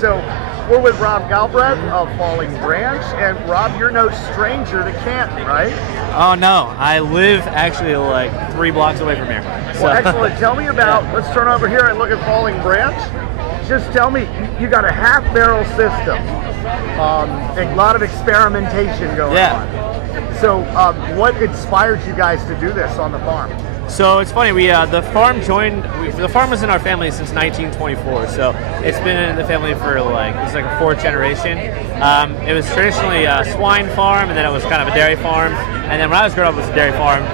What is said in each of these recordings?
So we're with Rob Galbraith of Falling Branch, and Rob, you're no stranger to Canton, right? Oh no, I live actually like 3 blocks away from here. So. Well, excellent. Tell me about, let's turn over here and look at Falling Branch. Just tell me, you got a half barrel system, a lot of experimentation going on. So what inspired you guys to do this on the farm? So it's funny, the farm the farm was in our family since 1924, so it's been in the family for it's like a 4th generation. It was traditionally a swine farm, and then it was kind of a dairy farm, and then when I was growing up it was a dairy farm.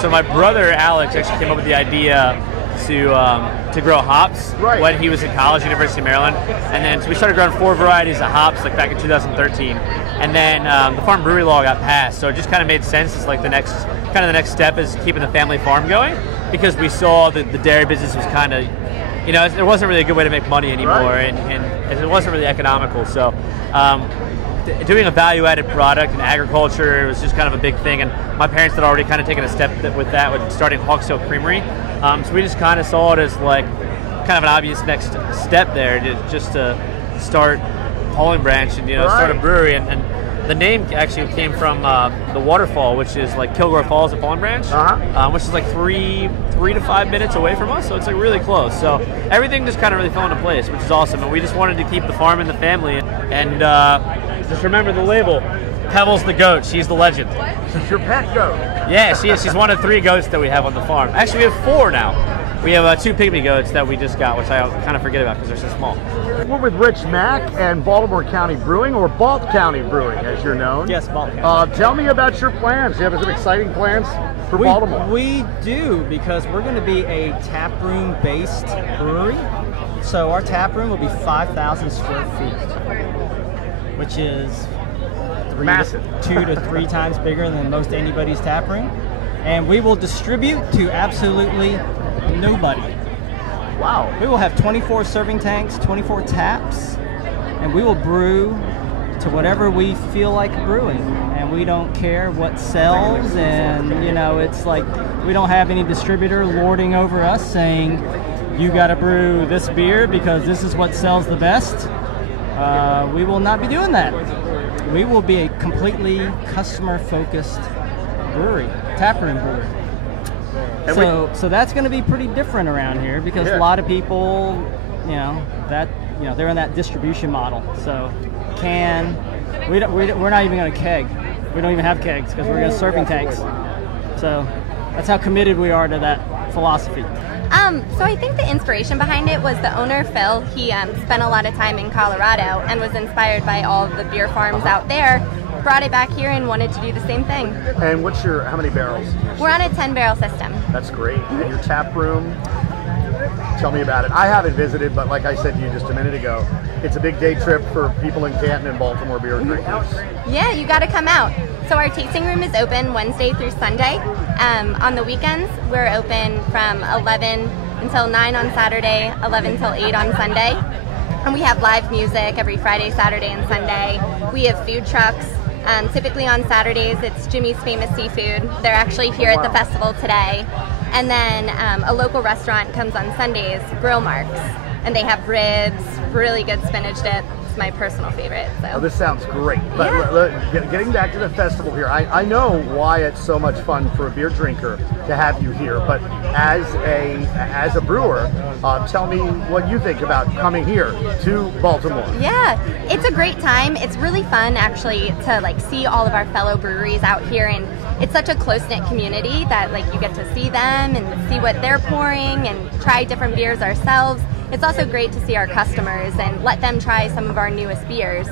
So my brother Alex actually came up with the idea to grow hops when he was in college, University of Maryland, and then so we started growing 4 varieties of hops back in 2013, and then the farm brewery law got passed, so it just kind of made sense as the next step is keeping the family farm going, because we saw that the dairy business was kind of, there wasn't really a good way to make money anymore, and it wasn't really economical. So doing a value-added product in agriculture was just kind of a big thing, and my parents had already kind of taken a step with that with starting Hawkshill Creamery. So we just kind of saw it as kind of an obvious next step there, to start Falling Branch and start a brewery, and the name actually came from the waterfall, which is Kilgore Falls at Falling Branch, which is 3 to 5 minutes away from us, so it's really close. So everything just kind of really fell into place, which is awesome. And we just wanted to keep the farm in the family, and just remember the label. Pebbles the goat, she's the legend. She's your pet goat. Yeah, she is. She's one of 3 goats that we have on the farm. Actually, we have 4 now. We have 2 pygmy goats that we just got, which I kind of forget about because they're so small. We're with Rich Mack and Baltimore County Brewing, or Balt County Brewing, as you're known. Yes, Balt County. Tell me about your plans. Do you have some exciting plans for Baltimore? We do, because we're going to be a taproom-based brewery. So our taproom will be 5,000 square feet, which is massive. 2 to 3 times bigger than most anybody's taproom. And we will distribute to absolutely nobody. Wow. We will have 24 serving tanks, 24 taps, and we will brew to whatever we feel like brewing. And we don't care what sells, and it's we don't have any distributor lording over us saying, you got to brew this beer because this is what sells the best. We will not be doing that. We will be a completely customer-focused brewery, taproom brewery. So that's going to be pretty different around here, because a lot of people, they're in that distribution model. So we're not even going to keg. We don't even have kegs because we're going to serving tanks. So that's how committed we are to that philosophy. So I think the inspiration behind it was the owner, Phil. He spent a lot of time in Colorado and was inspired by all of the beer farms out there, brought it back here and wanted to do the same thing. And how many barrels? We're on a 10-barrel system. That's great. And your tap room, tell me about it. I haven't visited, but like I said to you just a minute ago, it's a big day trip for people in Canton and Baltimore beer drinkers. Yeah, you got to come out. So our tasting room is open Wednesday through Sunday. On the weekends, we're open from 11 until 9 on Saturday, 11 till 8 on Sunday. And we have live music every Friday, Saturday, and Sunday. We have food trucks. Typically on Saturdays, it's Jimmy's Famous Seafood. They're actually here at the festival today. And then a local restaurant comes on Sundays, Grill Marks. And they have ribs, really good spinach dip. It's my personal favorite. So. Oh, this sounds great. But getting back to the festival here, I know why it's so much fun for a beer drinker to have you here. But as a brewer, tell me what you think about coming here to Baltimore. Yeah, it's a great time. It's really fun actually to see all of our fellow breweries out here, and it's such a close-knit community that you get to see them and see what they're pouring and try different beers ourselves. It's also great to see our customers and let them try some of our newest beers.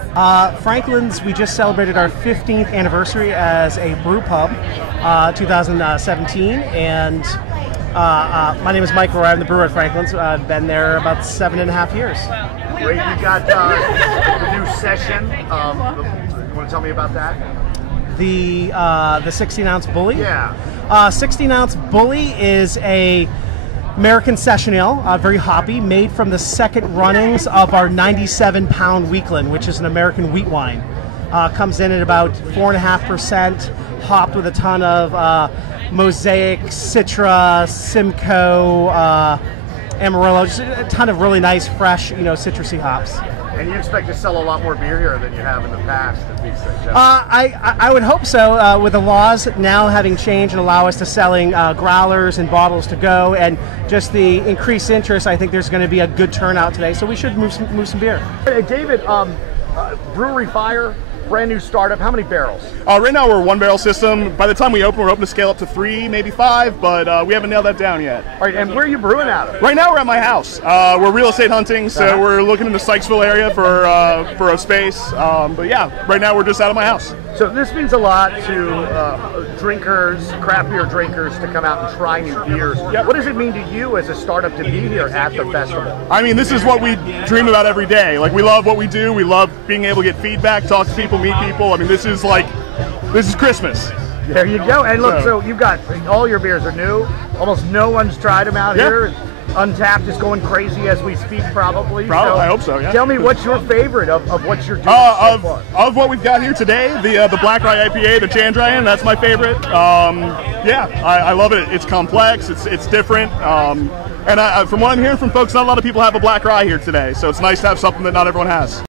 Franklin's, we just celebrated our 15th anniversary as a brew pub, 2017, and my name is Mike Roy. I'm the brewer at Franklin's. I've been there about 7.5 years. Great, you got the new session. You want to tell me about that? The 16-ounce Bully? Yeah. 16-ounce Bully is a American session ale, very hoppy, made from the second runnings of our 97-pound Weekland, which is an American wheat wine. Comes in at about 4.5%, hopped with a ton of Mosaic, Citra, Simcoe, Amarillo, just a ton of really nice, fresh, citrusy hops. And you expect to sell a lot more beer here than you have in the past at these things? I would hope so. With the laws now having changed and allow us to selling growlers and bottles to go, and just the increased interest, I think there's going to be a good turnout today. So we should move some beer. Hey, David, Brewery Fire, brand new startup. How many barrels? Right now we're a 1 barrel system. By the time we open, we're hoping to scale up to 3, maybe 5, but we haven't nailed that down yet. All right, and where are you brewing out of? Right now we're at my house. We're real estate hunting, so we're looking in the Sykesville area for a space. But yeah, right now we're just out of my house. So this means a lot to drinkers, craft beer drinkers, to come out and try new beers. Yep. What does it mean to you as a startup to be here at the festival? I mean, this is what we dream about every day. Like, we love what we do. We love being able to get feedback, talk to people, meet people. I mean, this is Christmas. There you go. And look, so you've got, all your beers are new. Almost no one's tried them out here. Untapped is going crazy as we speak, probably. I hope so, yeah. Tell me, what's your favorite of what you're doing so far? Of what we've got here today, the Black Rye IPA, the Chandrian, that's my favorite. I love it. It's complex, it's different. And from what I'm hearing from folks, not a lot of people have a Black Rye here today, so it's nice to have something that not everyone has.